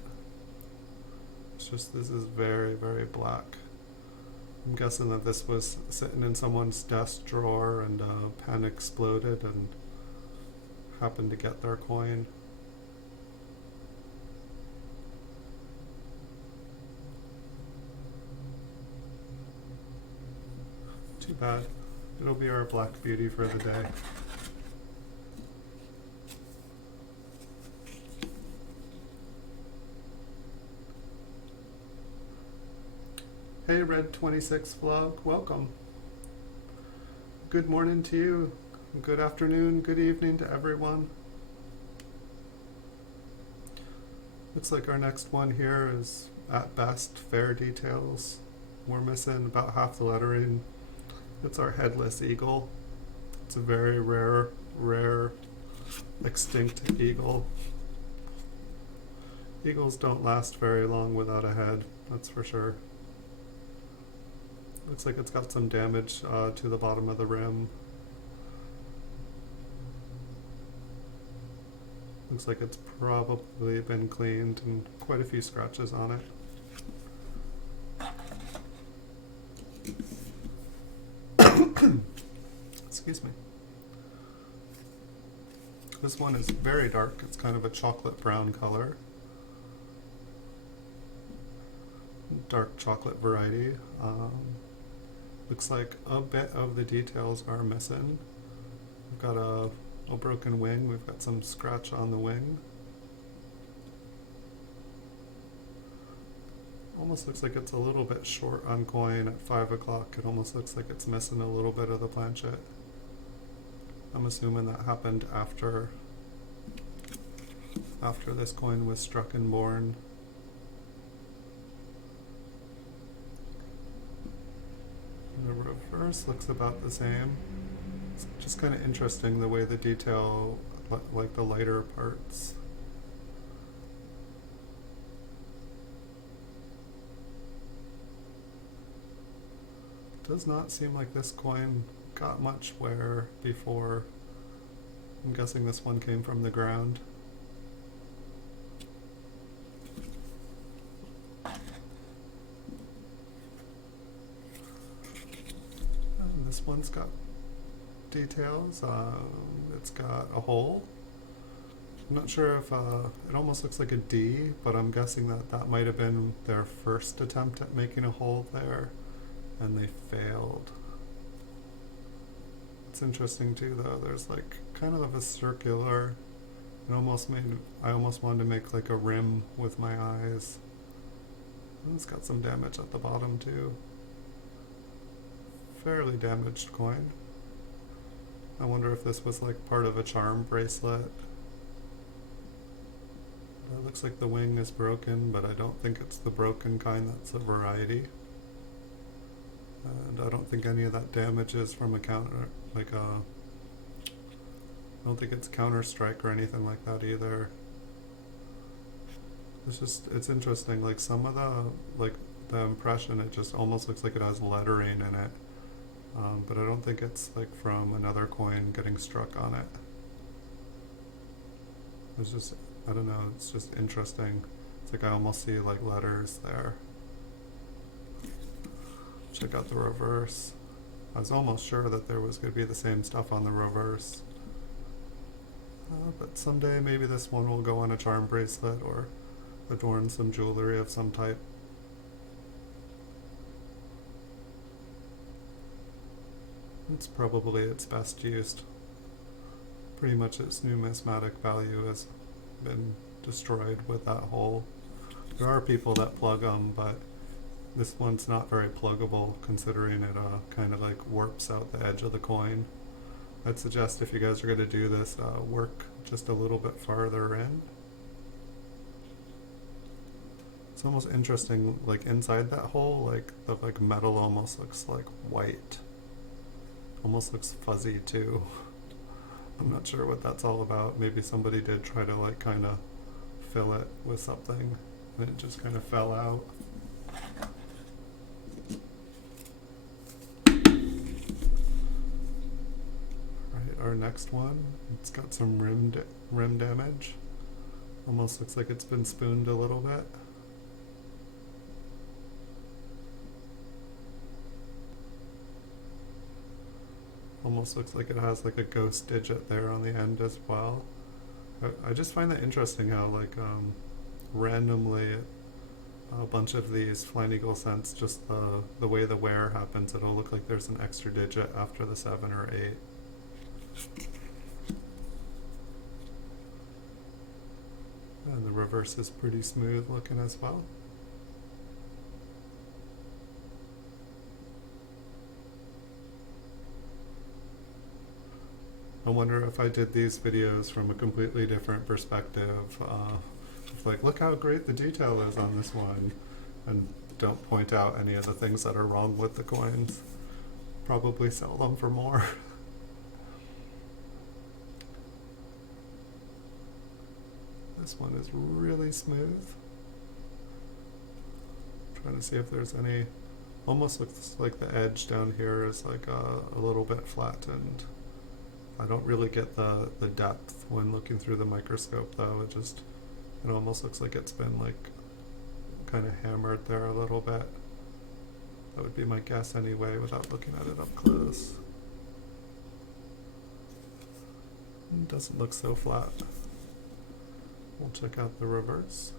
It's just, this is very, very black. I'm guessing that this was sitting in someone's desk drawer and a pen exploded and happened to get their coin. Too bad. It'll be our black beauty for the day. Hey Red 26 vlog, welcome. Good morning to you. Good afternoon, good evening to everyone. Looks like our next one here is at best fair details. We're missing about half the lettering. It's our headless eagle. It's a very rare, extinct eagle. Eagles don't last very long without a head, that's for sure. Looks like it's got some damage to the bottom of the rim. Looks like it's probably been cleaned and quite a few scratches on it. Excuse me. This one is very dark. It's kind of a chocolate brown color. Dark chocolate variety. Looks like a bit of the details are missing. We've got a broken wing. We've got some scratch on the wing. Almost looks like it's a little bit short on coin at 5 o'clock. It almost looks like it's missing a little bit of the planchet. I'm assuming that happened after this coin was struck and born. The reverse looks about the same. It's just kind of interesting the way the detail, like the lighter parts. Does not seem like this coin got much wear before. I'm guessing this one came from the ground. And this one's got details. It's got a hole. I'm not sure if it almost looks like a D, but I'm guessing that might have been their first attempt at making a hole there, and they failed. It's interesting too though, there's like kind of a circular, I almost wanted to make like a rim with my eyes. And it's got some damage at the bottom too. Fairly damaged coin. I wonder if this was like part of a charm bracelet. It looks like the wing is broken, but I don't think it's the broken kind that's a variety. And I don't think any of that damage is from a counter, like I don't think it's Counter-Strike or anything like that either. It's interesting, like some of the impression, it just almost looks like it has lettering in it. But I don't think it's like from another coin getting struck on it. It's just, I don't know, it's just interesting. It's like I almost see like letters there. Check out the reverse. I was almost sure that there was going to be the same stuff on the reverse. But someday maybe this one will go on a charm bracelet or adorn some jewelry of some type. It's probably its best used. Pretty much its numismatic value has been destroyed with that hole. There are people that plug them, but this one's not very pluggable considering it kind of like warps out the edge of the coin. I'd suggest if you guys are going to do this, work just a little bit farther in. It's almost interesting, like inside that hole, like the metal almost looks like white. Almost looks fuzzy too. I'm not sure what that's all about. Maybe somebody did try to like kind of fill it with something and it just kind of fell out. Right, our next one, it's got some rim damage. Almost looks like it's been spooned a little bit. Almost looks like it has like a ghost digit there on the end as well. I just find that interesting how like randomly a bunch of these Flying Eagle cents, just the way the wear happens, it'll look like there's an extra digit after the 7 or 8. And the reverse is pretty smooth looking as well. I wonder if I did these videos from a completely different perspective, like look how great the detail is on this one, and don't point out any of the things that are wrong with the coins. Probably sell them for more. This one is really smooth. Trying to see if there's any, almost looks like the edge down here is like a little bit flattened. I don't really get the depth when looking through the microscope though. It almost looks like it's been like kind of hammered there a little bit. That would be my guess anyway without looking at it up close. It doesn't look so flat. We'll check out the reverse.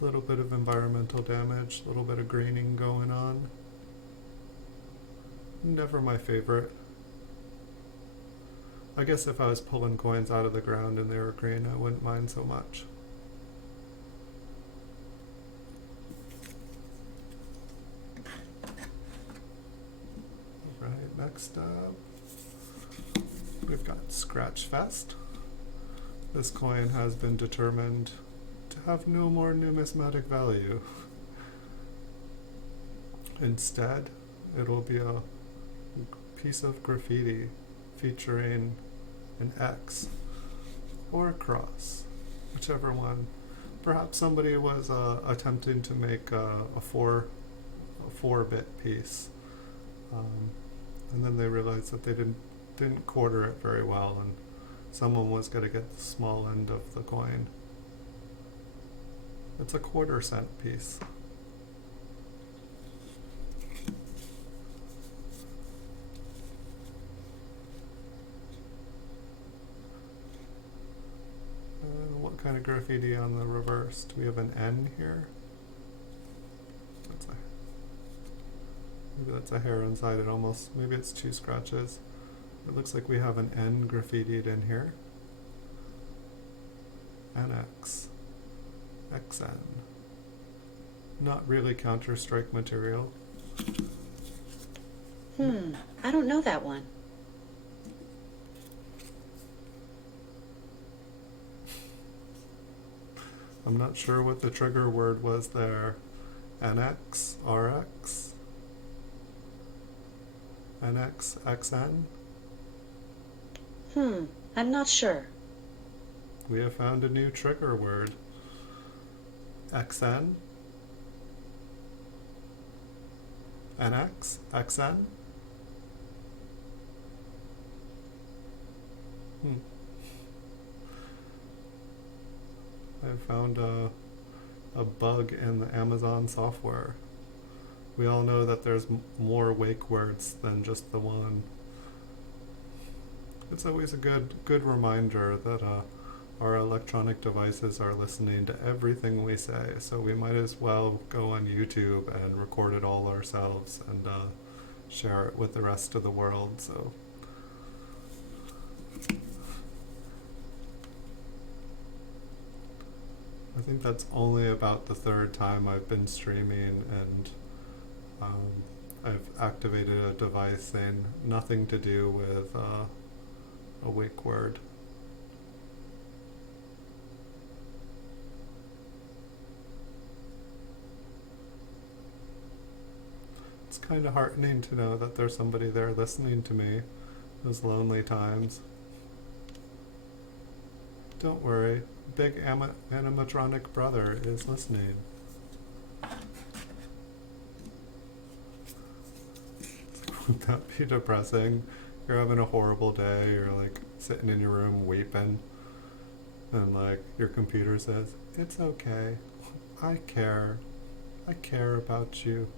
A little bit of environmental damage, a little bit of graining going on. Never my favorite. I guess if I was pulling coins out of the ground and they were green, I wouldn't mind so much. Alright, next up, we've got Scratch Fest. This coin has been determined to have no more numismatic value. Instead, it'll be a piece of graffiti featuring an X or a cross, whichever one. Perhaps somebody was attempting to make a 4-bit piece, and then they realized that they didn't quarter it very well, and someone was going to get the small end of the coin. It's a 1/4 cent piece. What kind of graffiti on the reverse? Do we have an N here? Maybe that's a hair inside it almost. Maybe it's 2 scratches. It looks like we have an N graffitied in here. NX. XN. Not really Counter-Strike material. I don't know that one. I'm not sure what the trigger word was there. NX, RX, NX, XN? I'm not sure. We have found a new trigger word. XN? NX? XN? I found a bug in the Amazon software. We all know that there's more wake words than just the one. It's always a good reminder that our electronic devices are listening to everything we say, so we might as well go on YouTube and record it all ourselves and share it with the rest of the world. So I think that's only about the third time I've been streaming, and I've activated a device saying nothing to do with a wake word. It's kind of heartening to know that there's somebody there listening to me those lonely times. Don't worry, big animatronic brother is listening. Would that be depressing? You're having a horrible day, you're like sitting in your room weeping, and like your computer says, "It's okay, I care about you."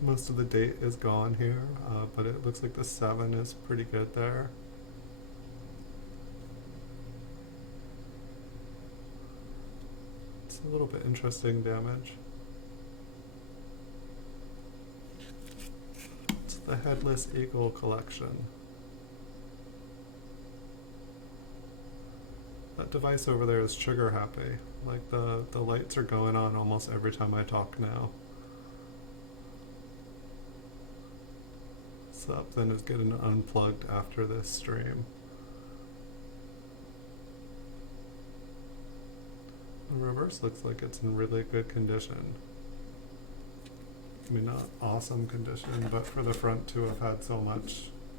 Most of the date is gone here, but it looks like the 7 is pretty good there. It's a little bit interesting damage. It's the Headless Eagle collection. That device over there is trigger happy. Like the lights are going on almost every time I talk now. Then is getting unplugged after this stream. The reverse looks like it's in really good condition. I mean, not awesome condition, but for the front to have had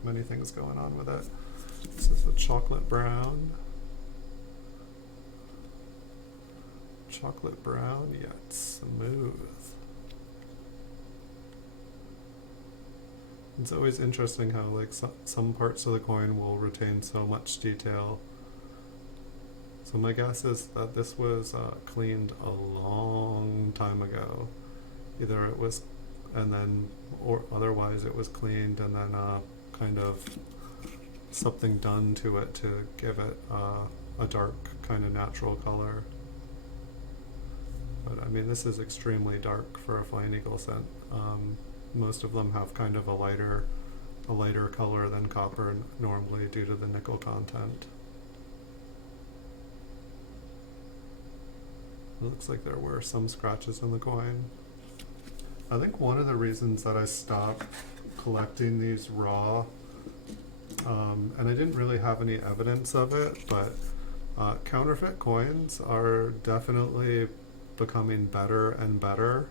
many things going on with it. This is a chocolate brown. Chocolate brown, yet smooth. It's always interesting how like some parts of the coin will retain so much detail. So my guess is that this was cleaned a long time ago. Either it was, or otherwise it was cleaned and then kind of something done to it to give it a dark kind of natural color. But I mean, this is extremely dark for a Flying Eagle cent. Most of them have kind of a lighter color than copper normally due to the nickel content. It looks like there were some scratches in the coin. I think one of the reasons that I stopped collecting these raw, and I didn't really have any evidence of it, but counterfeit coins are definitely becoming better and better.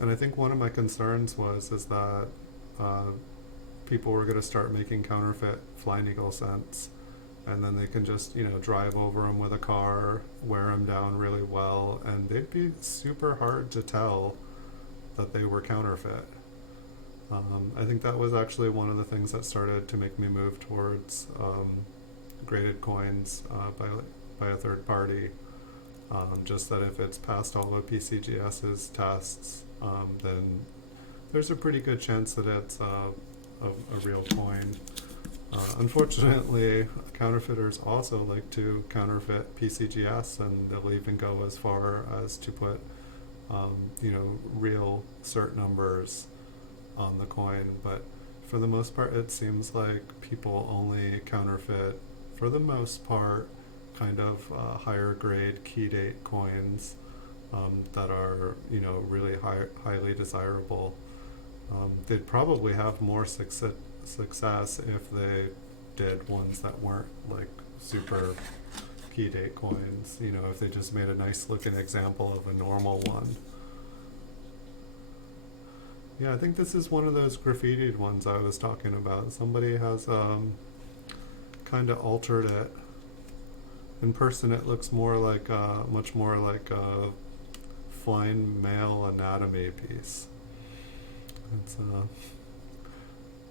And I think one of my concerns is that people were going to start making counterfeit Flying Eagle cents, and then they can just, drive over them with a car, wear them down really well, and they'd be super hard to tell that they were counterfeit. I think that was actually one of the things that started to make me move towards graded coins by a third party. Just that if it's passed all of PCGS's tests, then there's a pretty good chance that it's a real coin. Unfortunately, counterfeiters also like to counterfeit PCGS, and they'll even go as far as to put, real cert numbers on the coin. But for the most part, it seems like people only counterfeit, for the most part, kind of higher grade key date coins that are, really highly desirable. They'd probably have more success if they did ones that weren't like super key date coins, you know, if they just made a nice looking example of a normal one. Yeah, I think this is one of those graffitied ones I was talking about. Somebody has kind of altered it. In person it looks more like much more like a flying male anatomy piece. It's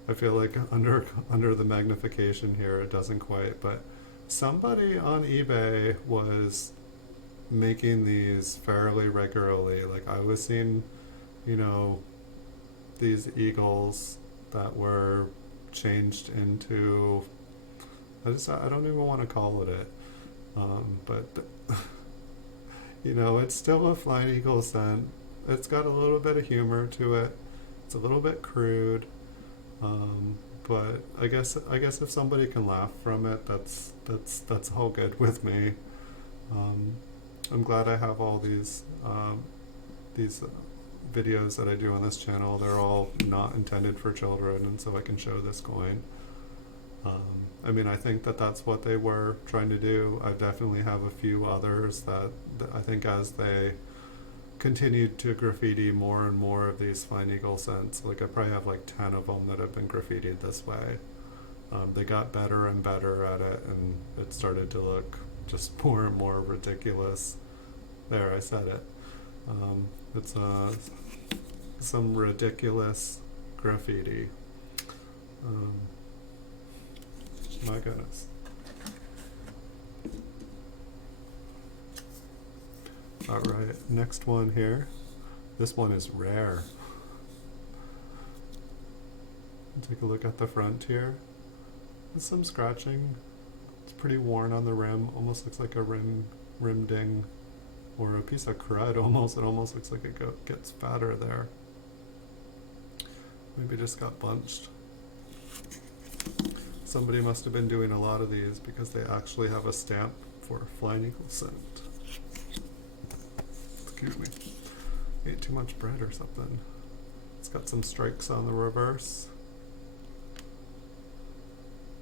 I feel like under the magnification here it doesn't quite, but somebody on eBay was making these fairly regularly. Like I was seeing, you know, these eagles that were changed into, I don't even want to call it but you know, it's still a flying eagle scent. It's got a little bit of humor to it. It's a little bit crude, but I guess if somebody can laugh from it, that's all good with me. I'm glad I have all these videos that I do on this channel. They're all not intended for children, and so I can show this coin. I mean, I think that's what they were trying to do. I definitely have a few others that I think as they continued to graffiti more and more of these flying eagle scents, like I probably have like 10 of them that have been graffitied this way. They got better and better at it, and it started to look just more and more ridiculous. There, I said it. It's some ridiculous graffiti. My goodness. Alright, next one here. This one is rare. Take a look at the front here. There's some scratching. It's pretty worn on the rim. Almost looks like a rim ding or a piece of crud almost. It almost looks like it gets fatter there. Maybe just got bunched. Somebody must have been doing a lot of these because they actually have a stamp for flying eagle scent. Excuse me. Ate too much bread or something. It's got some strikes on the reverse.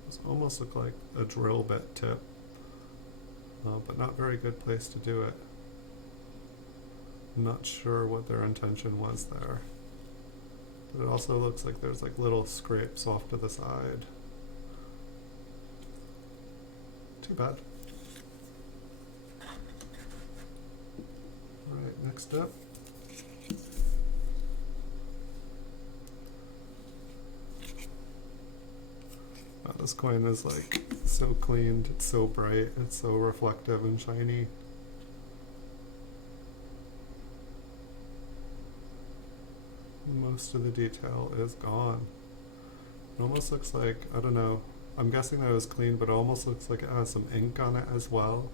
This almost look like a drill bit tip, but not very good place to do it. I'm not sure what their intention was there. But it also looks like there's like little scrapes off to the side. Too bad. Alright, next up. Wow, this coin is like so cleaned, it's so bright, it's so reflective and shiny. Most of the detail is gone. It almost looks like, I don't know, I'm guessing that it was clean, but it almost looks like it has some ink on it as well.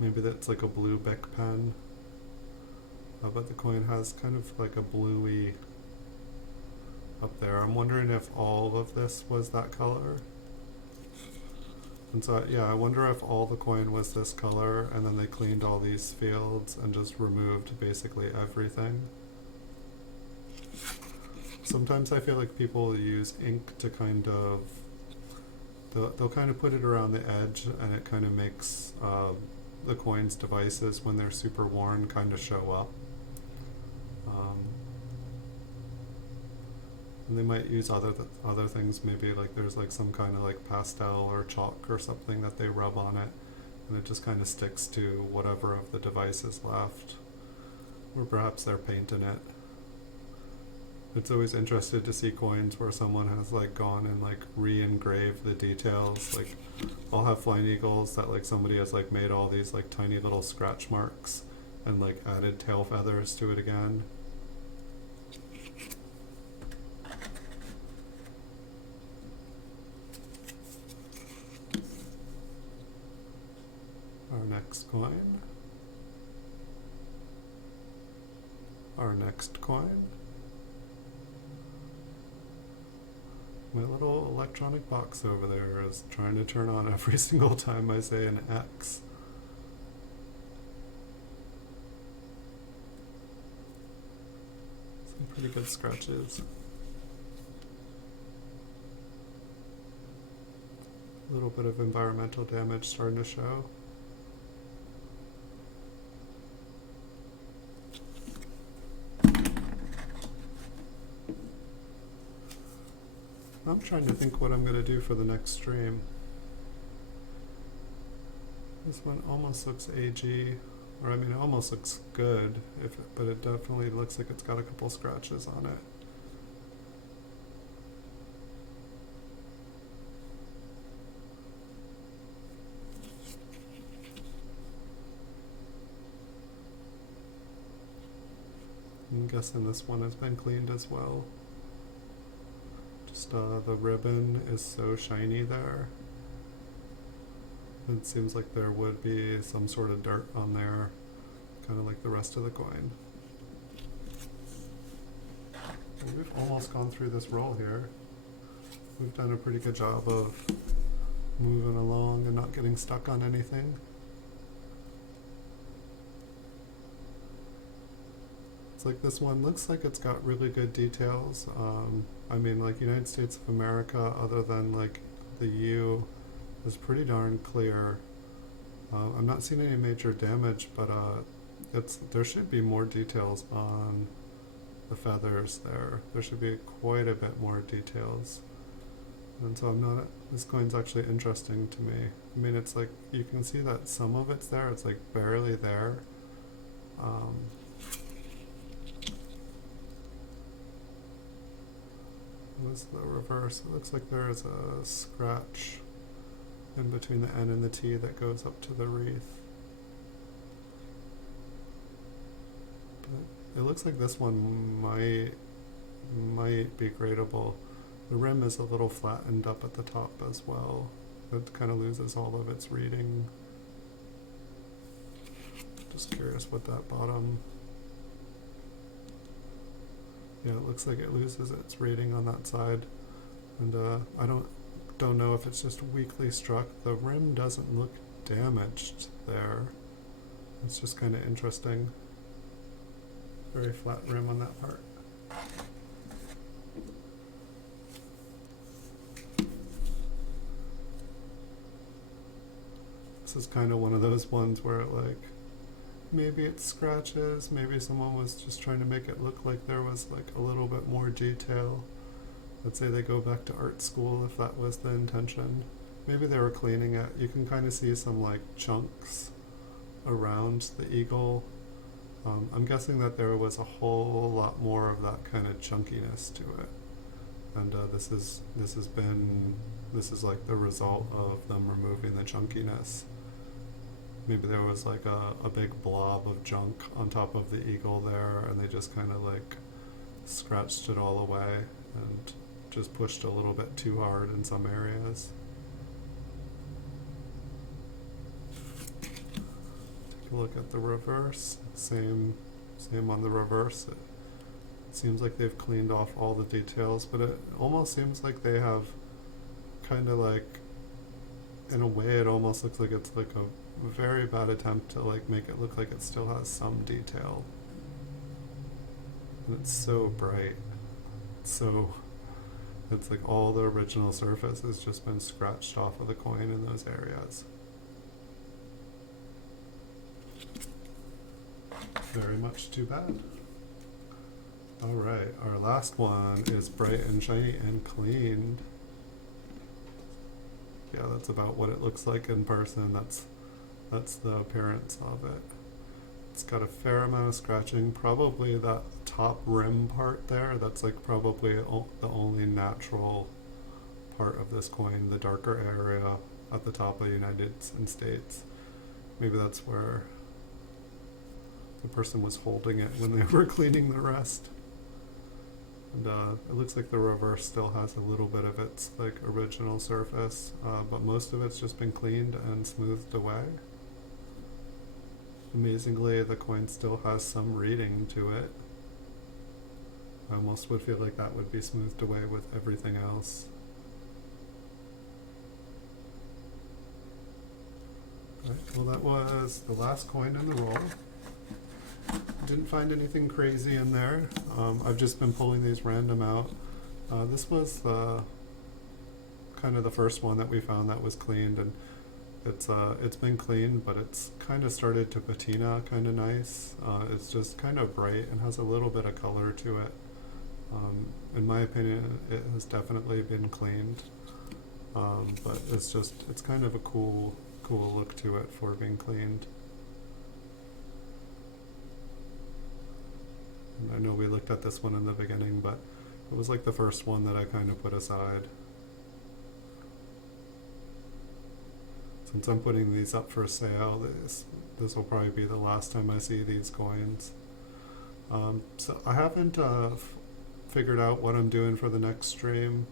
Maybe that's like a blue Bic pen. But the coin has kind of like a bluey up there. I'm wondering if all of this was that color. And so, yeah, I wonder if all the coin was this color and then they cleaned all these fields and just removed basically everything. Sometimes I feel like people use ink to kind of, they'll kind of put it around the edge, and it kind of makes the coin's devices, when they're super worn, kind of show up. And they might use other things, maybe like there's like some kind of like pastel or chalk or something that they rub on it, and it just kind of sticks to whatever of the device is left. Or perhaps they're painting it. It's always interesting to see coins where someone has like gone and like re-engraved the details. Like I'll have flying eagles that like somebody has like made all these like tiny little scratch marks and like added tail feathers to it again. Our next coin. Our next coin. My little electronic box over there is trying to turn on every single time I say an X. Some pretty good scratches. A little bit of environmental damage starting to show. I'm trying to think what I'm going to do for the next stream. This one almost looks AG, or I mean it almost looks good, but it definitely looks like it's got a couple scratches on it. I'm guessing this one has been cleaned as well. Just the ribbon is so shiny there. It seems like there would be some sort of dirt on there, kind of like the rest of the coin. Well, we've almost gone through this roll here. We've done a pretty good job of moving along and not getting stuck on anything. It's like this one looks like it's got really good details. I mean, like United States of America, other than like the U, is pretty darn clear. I'm not seeing any major damage, but there should be more details on the feathers there. There should be quite a bit more details. And so this coin's actually interesting to me. I mean, it's like, you can see that some of it's there, it's like barely there. What's the reverse? It looks like there is a scratch in between the N and the T that goes up to the wreath. But it looks like this one might be gradable. The rim is a little flattened up at the top as well. It kind of loses all of its reading. Just curious what that bottom... Yeah, it looks like it loses its rating on that side, and I don't know if it's just weakly struck. The rim doesn't look damaged there. It's just kind of interesting. Very flat rim on that part. This is kind of one of those ones where it like, maybe it's scratches, maybe someone was just trying to make it look like there was like a little bit more detail. Let's say they go back to art school if that was the intention. Maybe they were cleaning it. You can kind of see some like chunks around the eagle. I'm guessing that there was a whole lot more of that kind of chunkiness to it. And this is like the result of them removing the chunkiness. Maybe there was like a big blob of junk on top of the eagle there, and they just kind of like scratched it all away and just pushed a little bit too hard in some areas. Take a look at the reverse. Same on the reverse. It seems like they've cleaned off all the details, but it almost seems like they have kind of like, in a way, it almost looks like it's like a very bad attempt to like make it look like it still has some detail. And it's so bright. It's like all the original surface has just been scratched off of the coin in those areas. Very much too bad. Alright, our last one is bright and shiny and cleaned. Yeah, that's about what it looks like in person. That's the appearance of it. It's got a fair amount of scratching, probably that top rim part there, that's like probably the only natural part of this coin, the darker area at the top of the United States. Maybe that's where the person was holding it when they were cleaning the rest. And it looks like the reverse still has a little bit of its like original surface, but most of it's just been cleaned and smoothed away. Amazingly, the coin still has some reading to it. I almost would feel like that would be smoothed away with everything else. Right, well, that was the last coin in the roll. Didn't find anything crazy in there. I've just been pulling these random out. This was the kind of the first one that we found that was cleaned, and it's been cleaned, but it's kind of started to patina kind of nice. It's just kind of bright and has a little bit of color to it. In my opinion, it has definitely been cleaned, but it's kind of a cool look to it for being cleaned. And I know we looked at this one in the beginning, but it was like the first one that I kind of put aside. Since I'm putting these up for sale, this will probably be the last time I see these coins. So I haven't figured out what I'm doing for the next stream.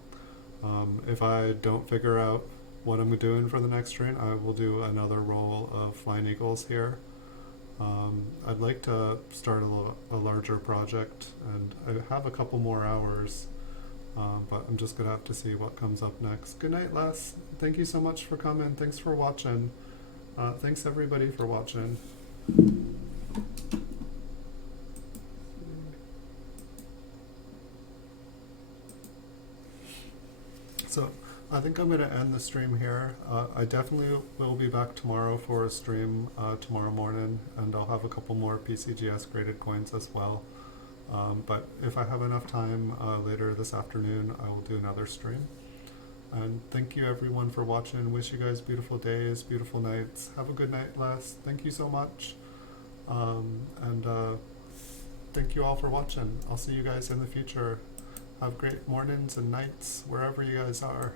If I don't figure out what I'm doing for the next stream, I will do another roll of Flying Eagles here. I'd like to start a larger project, and I have a couple more hours, but I'm just gonna have to see what comes up next. Good night, Les. Thank you so much for coming. Thanks for watching. Thanks everybody for watching. So I think I'm going to end the stream here. I definitely will be back tomorrow for a stream tomorrow morning, and I'll have a couple more PCGS graded coins as well. But if I have enough time later this afternoon, I will do another stream. And thank you everyone for watching. Wish you guys beautiful days, beautiful nights. Have a good night, Les. Thank you so much. And thank you all for watching. I'll see you guys in the future. Have great mornings and nights wherever you guys are.